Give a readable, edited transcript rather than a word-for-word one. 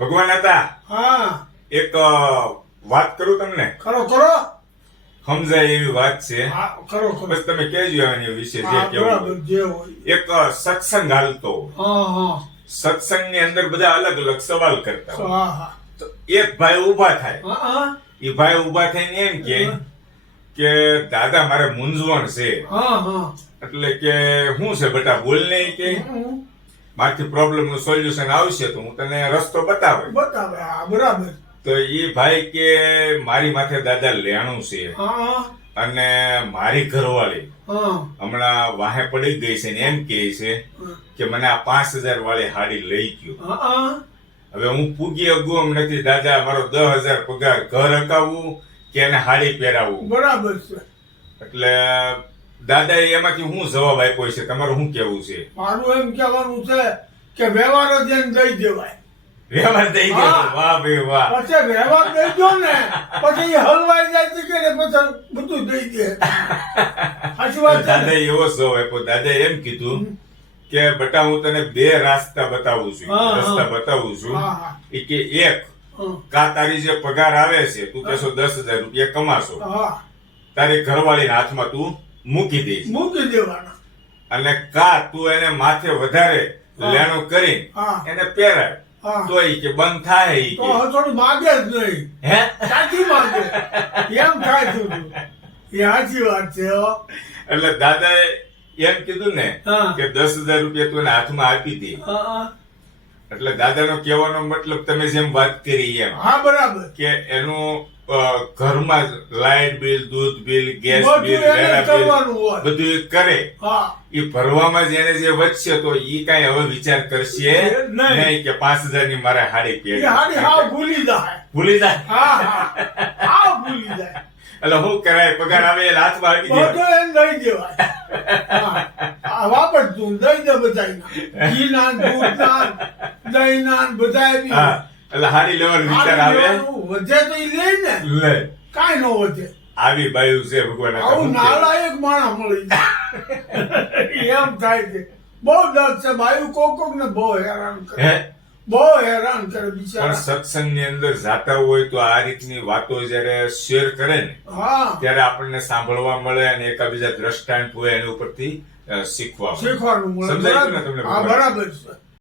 ભગવાન હતા. હા એક વાત કરું તમને, કરો કરો. સમજાય એવી વાત છે. હા કરો કરો. બસ તમે કહેજો એની વિશે જે હા કેવું. બરાબર જે હોય. એક સત્સંગ હાલતો. હા હા સત્સંગની અંદર બધા અલગ અલગ સવાલ કરતા હોય. હા હા તો એક ભાઈ ઊભા થાય. હા હા એ ભાઈ ઊભા થઈને એમ કે દાદા મારે મૂંઝવણ છે. હા હા એટલે કે શું છે બેટા બોલ ને કે મારથી પ્રોબ્લેમ નું સોલ્યુશન આવશે તો હું તને રસ્તો બતાવે. બતાવે. હા બરાબર. તો એ ભાઈ કે મારી માથે દાદા લેણું છે હા અને મારી ઘરવાળી હા હમણાં વાહે પડી ગઈ છે ને એમ કહે છે કે મને આ 5000 વાળી હાડી લઈ ગયો. હા હવે હું પૂગી અગું એમ નથી દાદા, મારો 10,000 પગાર, ઘર હકાવવું કે એને હાડી પહેરાવવું. બરાબર છે. એટલે દાદા એમાંથી હું જવાબ આપ્યો છે, તમારું શું કેવું છે? મારું એમ કહેવાનું છે કે વ્યવહાર જ એને દઈ દેવાય. વ્યવહાર દઈ ગયો. વાહ ભાઈ વાહ. પછી વ્યવહાર દઈ દો ને પછી એ હલવાઈ જાય છે કે પછી બધું દઈ દે. સાચી વાત છે ને? દાદા એવો જવાબ આપ્યો. દાદા એમ કીધું કે બેટા હું તને 2 રસ્તા બતાવું છું. રસ્તા બતાવું છું. એ કે એક, કા તારી જે પગાર આવે છે તું કહેશો 10,000 રૂપિયા કમાશો, તારી ઘરવાળીના હાથમાં તું મૂકી દઈશ. મૂકી દેવાના. અને કા તું એને માથે વધારે લેણું કરી એને પહેરાય તો ઈ કે બંધ થાય. ઈ તો કે થોડું માગે જ નહીં. હે સાચી માગે એમ થાય છે. એ સાચી વાત છે હો. એટલે દાદાએ એમ કીધું ને હા. કે 10,000 રૂપિયા તું એને હાથમાં આપી દે. એટલે દાદાનો કહેવાનો મતલબ તમે જેમ વાત કરી એમ હા બરાબર. કે એનું ઘરમાં લાઇટ બિલ, દૂધ બિલ, ગેસ બધું બિલ, એને વેરા બિલ કરવાનું હોય. બધું એ કરે. હા એ ભરવામાં જ એને જે વધશે તો ઈ કાંઈ હવે વિચાર કરશે નહીં. નહીં કે 5,000 ની મારે હાડી એ હાડી હાવ ભૂલી જાય. ભૂલી જાય. હા હા હાવ ભૂલી જાય. એટલે શું કરાય, પગાર આવે એટલે હાથમાં આપી દે. બધું એને દઈ દેવાય. હા. આ વાપરતું દઈ દે બધાયના. ઘી ના, દૂધ ના, દહીં ના બધાય બી. હા એટલે હાડી લેવાનો વિચાર આવે. વધે તો ઈ લે ને. લે કાંઈ ન વધે. આવી બાયું છે ભગવાન. આવું નાલાયક માણસ મળી જાય. એમ થાય છે. બહુ દર્દ છે. બાયું કોક ને બહુ હેરાન કરે. હે બહુ હેરાન કરે પણ બિચારા. સત્સંગની અંદર જાતા હોય તો આ રીતની વાતો જયારે શેર કરે ને હા ત્યારે આપણને સાંભળવા મળે અને એકાબીજા દ્રષ્ટાંત હોય એની ઉપરથી શીખવા મળે. શીખવાનું મળે. સમજાય છે ને તમને હા ભગવાન? બરાબર છે.